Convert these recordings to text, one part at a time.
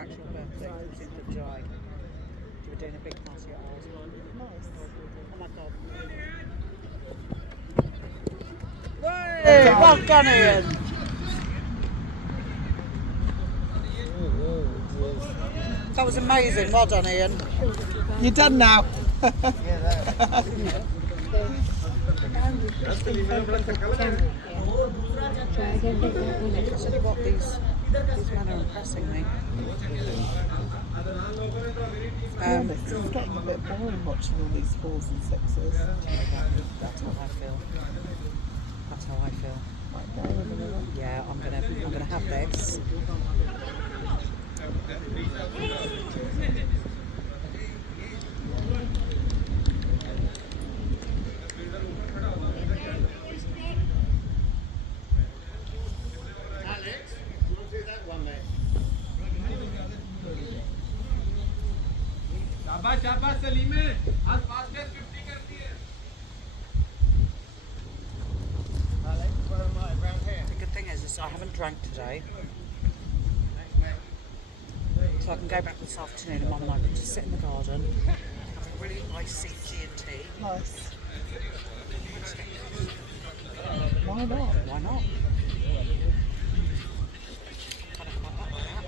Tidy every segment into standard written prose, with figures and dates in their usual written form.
Actual birthday, 14th of July. You were doing a big party at ours. Nice. Oh my god. Hey, well done, Ian. That was amazing. Well done, Ian. You're done now. Consider what these men are impressing me. It's getting a bit boring watching all these 4s and 6s. That's how I feel. That's how I feel. Right there in a minute. Yeah, I'm gonna have this. शाबाश सलीम है आज fastest 50 कर दी है The good thing is I haven't drank today, so I can go back this afternoon and Mum and I can just sit in the garden, have a really icy G&T. Nice. Why not? Why not? Kind of quite like that.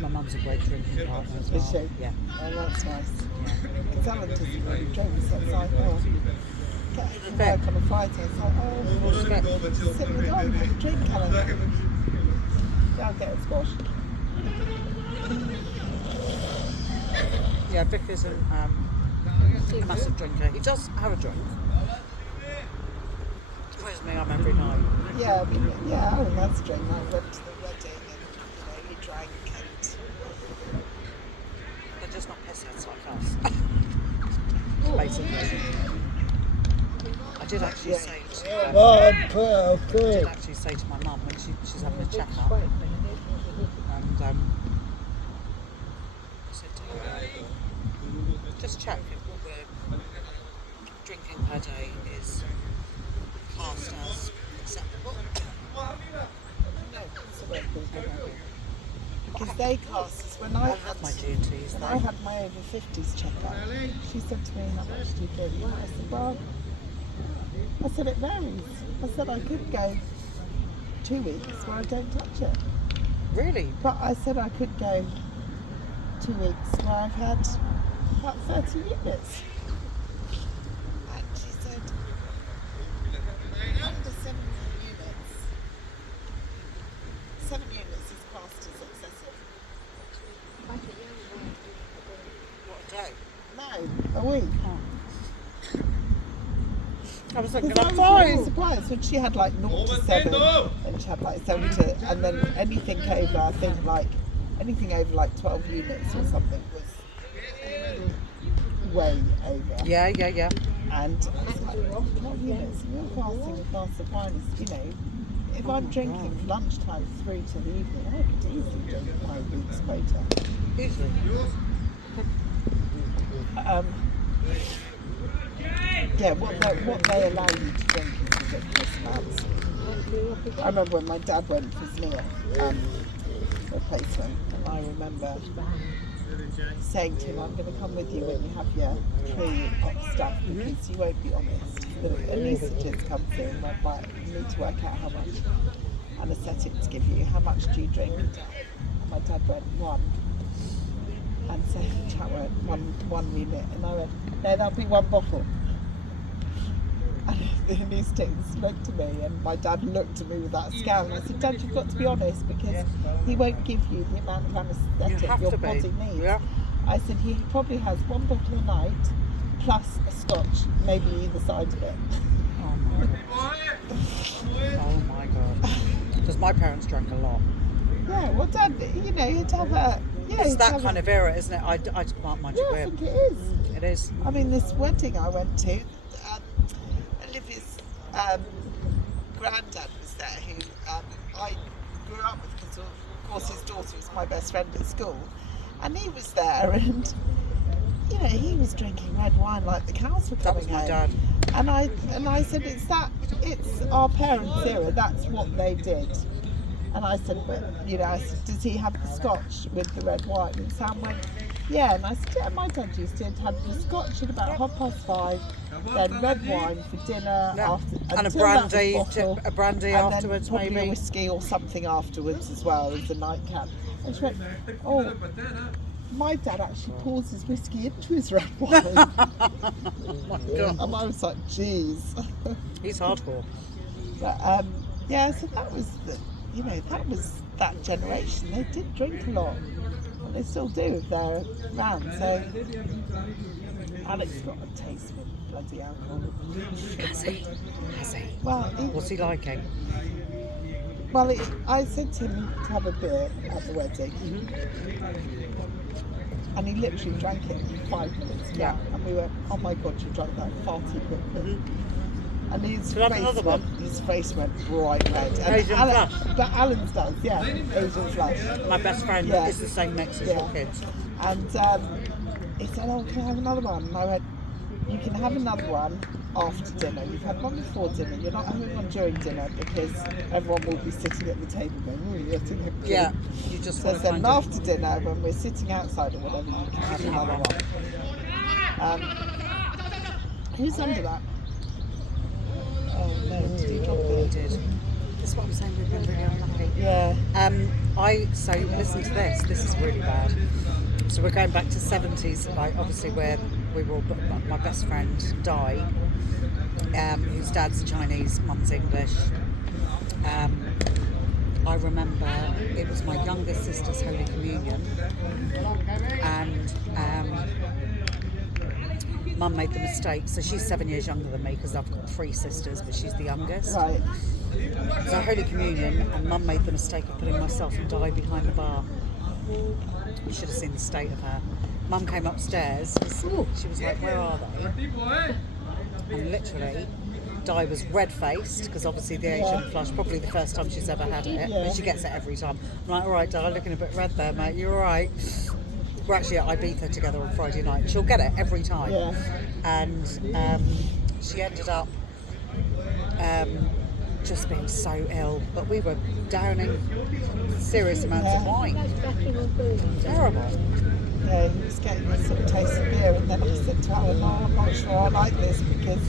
My mum's a great drinking partner as well. Is she? Yeah. Oh, that's nice. Yeah. Because Alan doesn't really drink, so it's like, oh, get to work on a Friday, it's like, oh, sit in the garden, have a drink, Alan. Yeah, I'll get a squash. Yeah, Vic isn't a massive drinker. He does have a drink. Suppose me, I'm every night. Yeah, I mean, yeah, Alan has a drink. I went to the wedding and, he drank and... They're just not pissheads like us. Basically. I did actually say to my mum when she's having a check-up, and I said to her, just check if what we're drinking per day is classed as acceptable. Because they class us when I had My duties. when I had my over 50s checkup, she said to me, how much do you drink? I said, well, I said it varies. I said I could go 2 weeks where I don't touch it. Really? But I said I could go 2 weeks where I've had about 30 units. And she said, under 7 units, 7 units is classed as excessive. What a day? No, a week. Oh. I was thinking, Because I I'm was really fine. surprised when she had like 0 to 7 and she had like 7 to, and then anything over, I think like anything over like 12 units or something was way over. Yeah. And I was like, 12 units, you're classing a glass of wine is, if I'm drinking for lunchtime through to the evening, I could easily drink my week's quota. Easily. Yeah, what they allow you to drink is ridiculous amounts. I remember when my dad went for his knee replacement, and I remember saying to him, I'm going to come with you when you have your pre-op stuff because you won't be honest. The anaesthetist comes in and I'm like, you need to work out how much anaesthetic to give you, how much do you drink? And my dad went, 1. And so Jack went, one unit, and I went, no, that'll be 1 bottle. And the anaesthetist looked at me, and my dad looked at me with that scowl, and I said, Dad, you've got to be honest, because he won't give you the amount of anaesthetic your body needs. Yeah. I said, he probably has 1 bottle a night, plus a scotch, maybe either side of it. Oh my god. Because my parents drank a lot. Yeah, well, Dad, he'd have a... Yeah, It's that kind of era, isn't it? I can't mind Yeah, you I where. think it is. It is. I mean, this wedding I went to, Olivia's granddad was there, who I grew up with because, of course, his daughter was my best friend at school. And he was there, and, he was drinking red wine like the cows were coming home. That was my dad. And I said, it's our parents' era, that's what they did. And I said, but, I said, does he have the scotch with the red wine? And Sam went, yeah. And I said, yeah, my dad used to have the scotch at about 5:30, then red wine for dinner after, and a until that was brandy, bottled, a brandy and afterwards, then probably maybe. a whiskey or something afterwards as well as a nightcap. And she went, oh, my dad actually pours his whiskey into his red wine. And I was like, geez. He's hardcore. But yeah, so that was that was that generation. They did drink a lot, and they still do if they're around. So Alex got a taste for bloody alcohol. Has he? Well, What's he liking? well, I said to him to have a beer at the wedding, and he literally drank it in 5 minutes. Yeah. And we went, oh my God, you drank that far too quickly. And his Shall I have another one? His face went bright red. And Asian flush. But Alan's does, yeah. Asian flush. My best friend Yeah. is the same mix as your kids. And he said, oh, can I have another one? And I went, you can have another one after dinner. You've had one before dinner. You're not having one during dinner because everyone will be sitting at the table going, oh, you're sitting at the Yeah, you just So I want to said, find and it. after dinner, when we're sitting outside or whatever, you can have another one. Who's under that? Oh no, did he drop He it? did. That's what I'm saying, we've been really unlucky. Yeah. So listen to this. This is really bad. So we're going back to 70s, like obviously where we were all, my best friend Di, whose dad's Chinese, mum's English. I remember it was my youngest sister's Holy Communion, and Mum made the mistake. So she's 7 years younger than me because I've got 3 sisters, but she's the youngest. Right. So Holy Communion, and Mum made the mistake of putting myself and Di behind the bar. You should have seen the state of her. Mum came upstairs. She was like, "Where are they?" And literally, Di was red-faced because obviously the Asian flush, probably the first time she's ever had it, but she gets it every time. I'm like, "All right, Di, looking a bit red there, mate. You're all right." We're actually at Ibiza together on Friday night. She'll get it every time. Yeah. And she ended up just being so ill, but we were downing serious amounts of wine. Terrible. Yeah, he was getting this sort of taste of beer, and then I said to Alan, "Oh, I'm not sure I like this because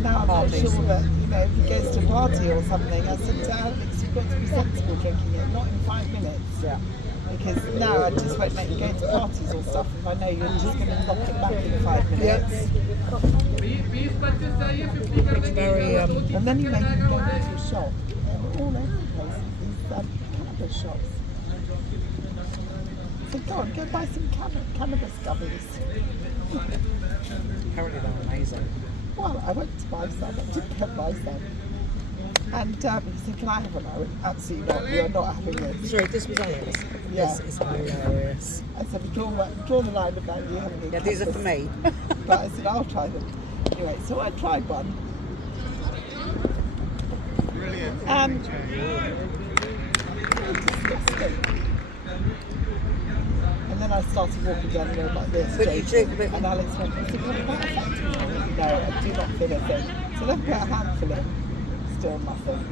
now I'm not sure that if he goes to a party or something." I said to Alex, "You've got to be sensible drinking it, not in 5 minutes." Yeah. Because now I just won't let you go to parties or stuff if I know you're just going to knock it back in 5 minutes. It's very And then you make him go into a shop, all over the place, these cannabis shops. So go on, go buy some cannabis gummies. apparently they're amazing. Well, I went to buy some, I did go buy some. And he said, "Can I have one?" I went, "Absolutely not, you're not having this." Sorry, this was Alice. Yeah. This is hilarious. I said, draw the line about you having any Yeah, these are for cannabis." me. But I said, "I'll try them." Anyway, so I tried one. It was disgusting. And then I started walking down the road like this. But you joking, drink- but- and Alex went, "Is it really that effective?" I went, "No, I do not feel a thing." So then put a handful in, still nothing.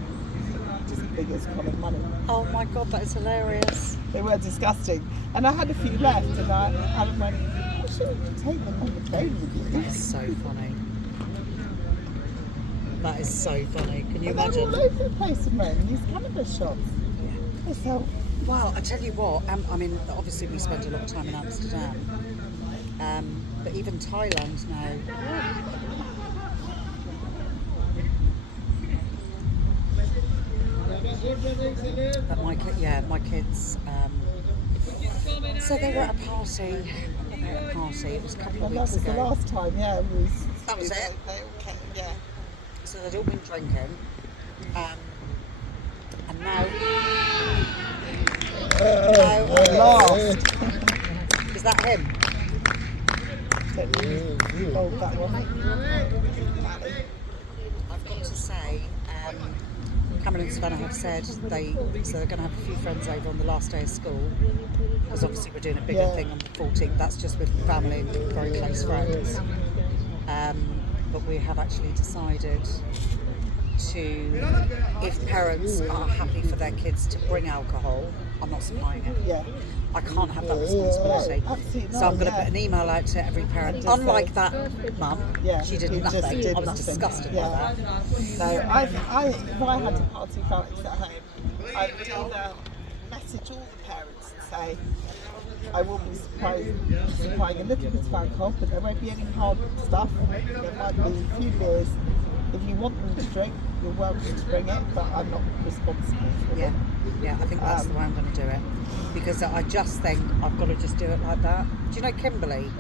Just big as common money. Oh my god, that is hilarious. They were disgusting. And I had a few left, and Alan went, "I should take them on the plane with you." That is so funny. That is so funny. Can you And they're all imagine? over the place in Rome, these cannabis shops. They sell. Well, I tell you what, I mean, obviously we spend a lot of time in Amsterdam, but even Thailand now. But my kids. So they were at a party. It was a couple of And that weeks was the ago. last time, yeah. That was it? They all came, yeah. So they'd all been drinking, and now. Last. Is that him? Oh, that one. I've got to say, Cameron and Savannah have said they're going to have a few friends over on the last day of school, because obviously we're doing a bigger thing on the 14th. That's just with family and very close friends. But we have actually decided to, if parents are happy for their kids to bring alcohol, I'm not supplying it. Yeah. I can't have that responsibility. No, absolutely so I'm not, going to yeah. put an email out to every parent. just Unlike say- that mum, Yeah, she did who just nothing. did I was nothing. disgusted Yeah. by that. No, if I had a party of Alex at home, I would either message all the parents and say, I will be supplying a little bit of alcohol, but there won't be any hard stuff. There might be a few beers. If you want them to drink, you're welcome to bring it, but I'm not responsible for Yeah, it. yeah, I think that's the way I'm going to do it. Because I just think I've got to just do it like that. Do you know Kimberly?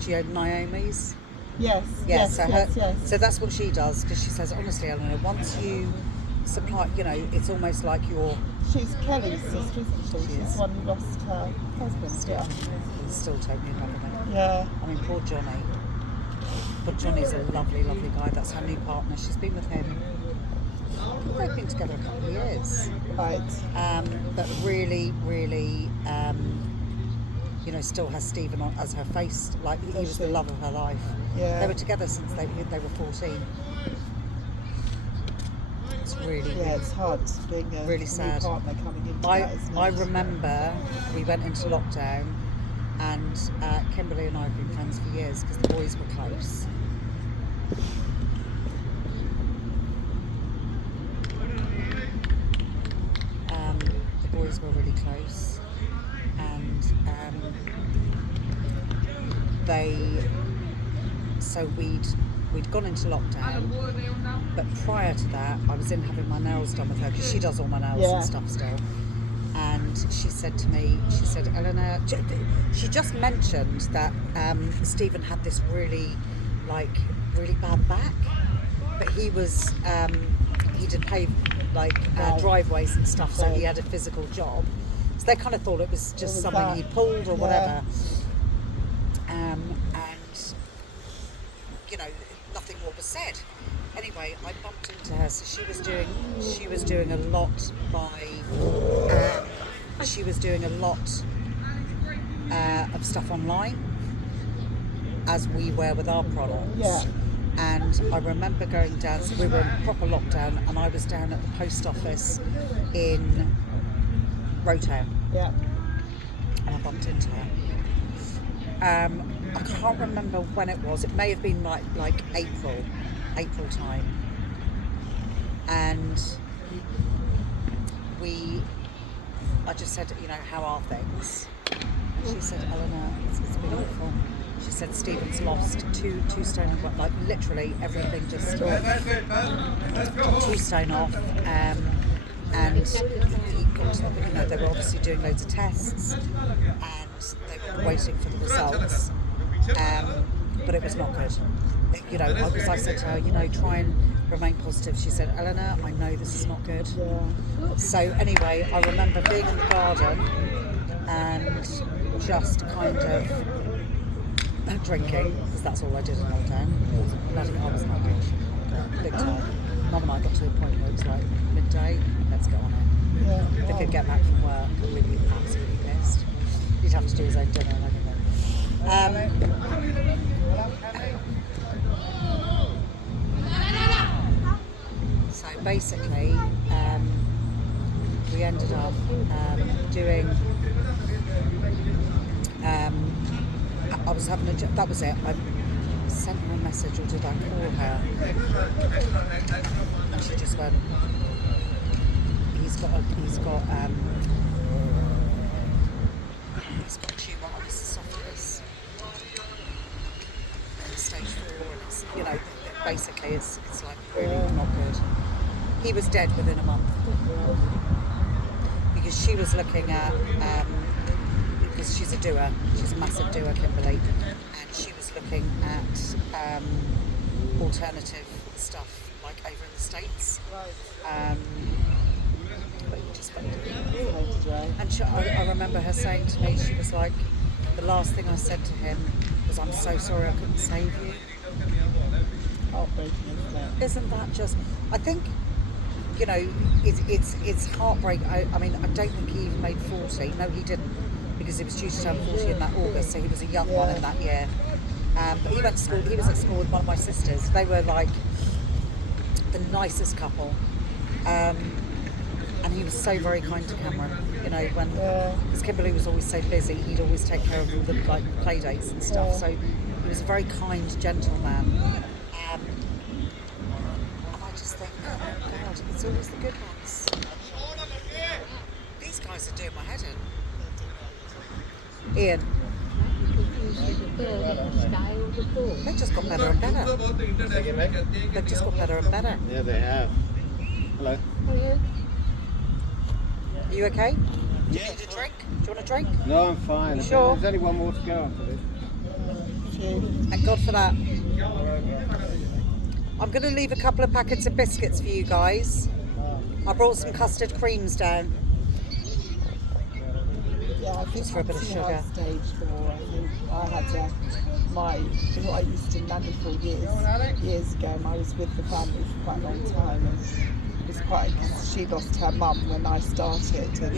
She owned Naomi's. Yes, Yeah, yes, so yes, yes. so that's what she does, because she says, honestly, Eleanor, once you supply, you know, it's almost like you're She's Kelly's sister, isn't she? She She's is. the one who lost her husband. still totally in love with him. Yeah. I mean, poor Johnny. But Johnny's a lovely, lovely guy. That's her new partner. She's been with him. They've been together a couple of years. Right. But really, really, you know, still has Stephen on as her face. Like, he was the love of her life. Yeah. They were together since they were 14. It's really, Yeah, it's hard being a really new sad. partner coming into that, isn't it? I remember we went into lockdown, and Kimberly and I have been friends for years because the boys were close. The boys were really close, and we'd gone into lockdown, but prior to that I was in having my nails done with her, because she does all my nails Yeah. and stuff still. And she said to me, she said, Eleanor, she just mentioned that Stephen had this really bad back, but he was he did pave driveways and stuff, so he had a physical job. So they kind of thought it was just was something that. he pulled or Yeah. whatever. And you know, nothing more was said. Anyway, I bumped into her, so she was doing a lot of stuff online, as we were with our products. Yeah. And I remember going down, so we were in proper lockdown, and I was down at the post office in Rowtown, Yeah. and I bumped into her. I can't remember when it was. It may have been like April time. And I just said, you know, how are things? And she said, Eleanor, it's been awful. She said, Stephen's lost two stone and like literally everything just 2 stone off. And he got to, you know, they were obviously doing loads of tests, and they were waiting for the results. But it was not good. You know, because I said to her, you know, try and remain positive. She said, Eleanor, I know this is not good. Yeah. So anyway, I remember being in the garden and just kind of drinking, because that's all I did in lockdown. I was having big time. Mum and I got to a point where it was like midday, let's get on it. Yeah. They could get back from work and we'd be absolutely pissed. He'd have to do his own dinner and everything. So basically, we ended up doing. I was having that was it. I sent her a message, or did I call her? And she just went, he's got tumour on his esophagus, stage 4, and it's, you know, basically it's like really not good. He was dead within a month, because she was looking at because she's a doer, she's a massive doer, Kimberly, and she was looking at alternative stuff like over in the States. But he just went. And I remember her saying to me, she was like, the last thing I said to him was, I'm so sorry I couldn't save you. Heartbreaking, isn't it? Isn't that just, I think, you know, it's heartbreak. I mean, I don't think he even made 40. No, he didn't, because he was due to turn 40 in that August, so he was a young one in that year. But he went to school, he was at school with one of my sisters. They were like the nicest couple. And he was so very kind to Cameron, you know, when, because Kimberly was always so busy, he'd always take care of all the like play dates and stuff, so he was a very kind, gentle man. And I just think, oh God, it's always the good ones. These guys are doing my head in. Ian. They've just got better and better. They've just got better and better. Yeah, they have. Hello. Are you okay? Do you need a drink? Do you want a drink? No, I'm fine. Sure. There's only one more to go after this. Thank God for that. I'm going to leave a couple of packets of biscuits for you guys. I brought some custard creams down. Yeah, I think Just for a bit of sugar. Stage 4. I think I had what I used to nanny for years ago, and I was with the family for quite a long time. And it was quite, because she lost her mum when I started, and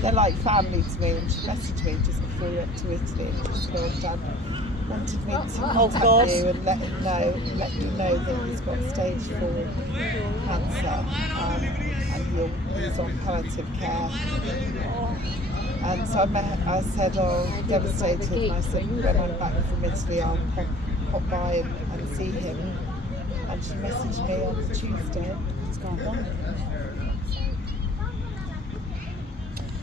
they're like family to me. And she messaged me just before we went to Italy and just said, Dad wanted me to contact you and let you know that he's got stage 4 cancer, and he's on palliative care. And so I said, oh, devastated. And I said, when I'm back from Italy, I'll pop by and see him. And she messaged me on Tuesday. It's gone on.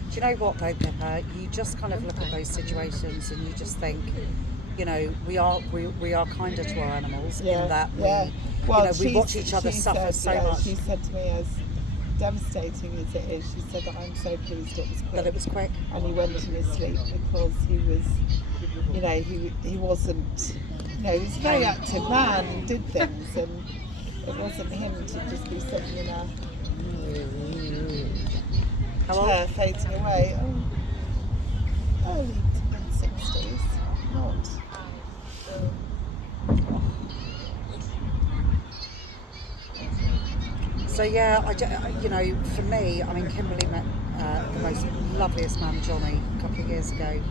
Do you know what though, Pippa? You just kind of look at those situations and you just think, you know, we are kinder to our animals in that we watch each other suffer so much. She said to me, as devastating as it is, she said that I'm so pleased it was quick. That it was quick. And he went in his sleep because he was, you know, he wasn't, you know, he was a very active man and did things, and it wasn't him to just be sitting in a chair fading away. Early to mid-60s, not. So yeah, you know, for me, I mean, Kimberly met the most loveliest man, Johnny, a couple of years ago,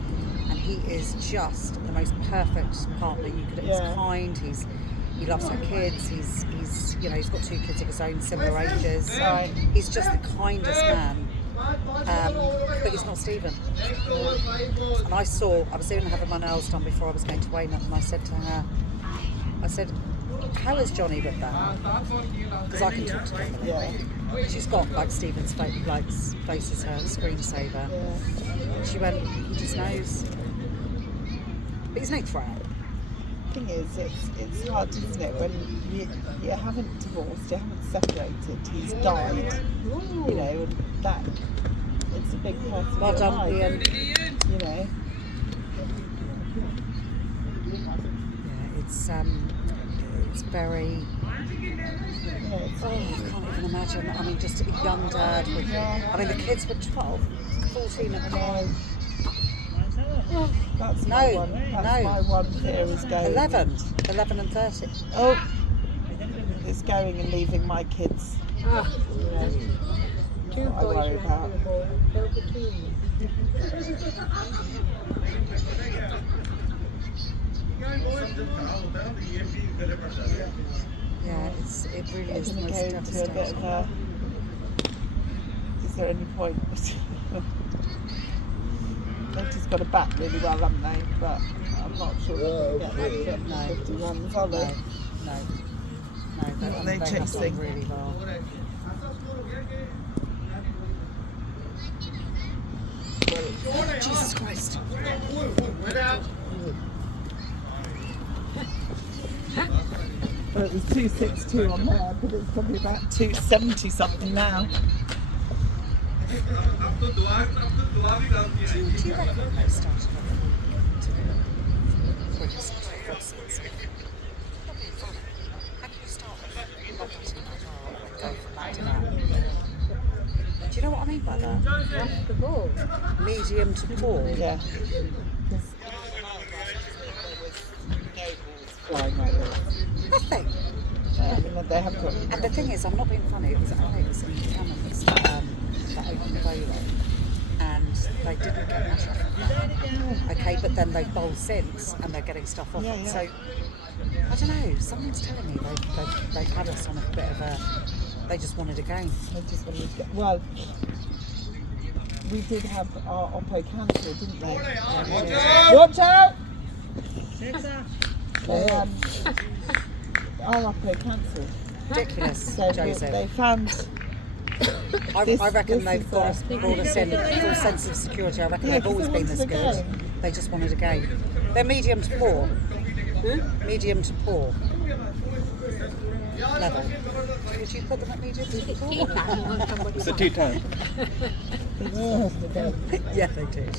and he is just the most perfect partner you could. He's kind. He loves her kids. He's you know, he's got 2 kids of his own, similar ages. He's just the kindest man. But he's not Stephen. And I was even having my nails done before I was going to Weymouth, and I said to her, how is Johnny with that? Because I can talk to him. Yeah. She's got like Stephen's face as her screensaver. Yeah. She went, he just knows. But he's no threat. The thing is, it's hard, isn't it, when you haven't divorced, you haven't separated, he's died, you know, and that, it's a big part of Well your done, life, Ian. you know. Yeah, it's very, I can't even imagine. I mean, just a young dad with, I mean, the kids were 12, 14 at the time. That's my one. That's my one fear is going. 11 and 30. Oh, it's going and leaving my kids. You know, that's what I worry about. Yeah, it really is the most Go devastating. to a bit of a, is there any point? They've just got a back really well, haven't they? But I'm not sure they're going to get that 51s, are they? No, They're they have done chasing. really well. Jesus Christ. Well, it was 262 on there, but it's probably about 270 something now. Do you reckon they started off to witness horses? Probably funny. How can you start with not eating and go from that to that? Do you know what I mean by that? Medium to poor. Yeah. Flying like this. Nothing. They have got. And the thing is, I'm not being funny, it was Alex and Cannons that opened the bowling, and they didn't get much off of that. Okay, but then they've bowled since, and they're getting stuff off it. So I don't know. Someone's telling me they've had us on a bit of a. They just wanted a game. I just wanted to get, well, we did have our Oppo cancelled, didn't they? Watch out! They, our Oppo cancelled. Ridiculous, So Joseph. they found. I reckon this they've is brought us in full sense of security. I reckon Yeah, they've 'cause always they been this wanted a good. game. They just wanted a game. They're medium to poor. Medium to poor level. Would you put them at medium to poor? It's a tea time. Yeah, they do.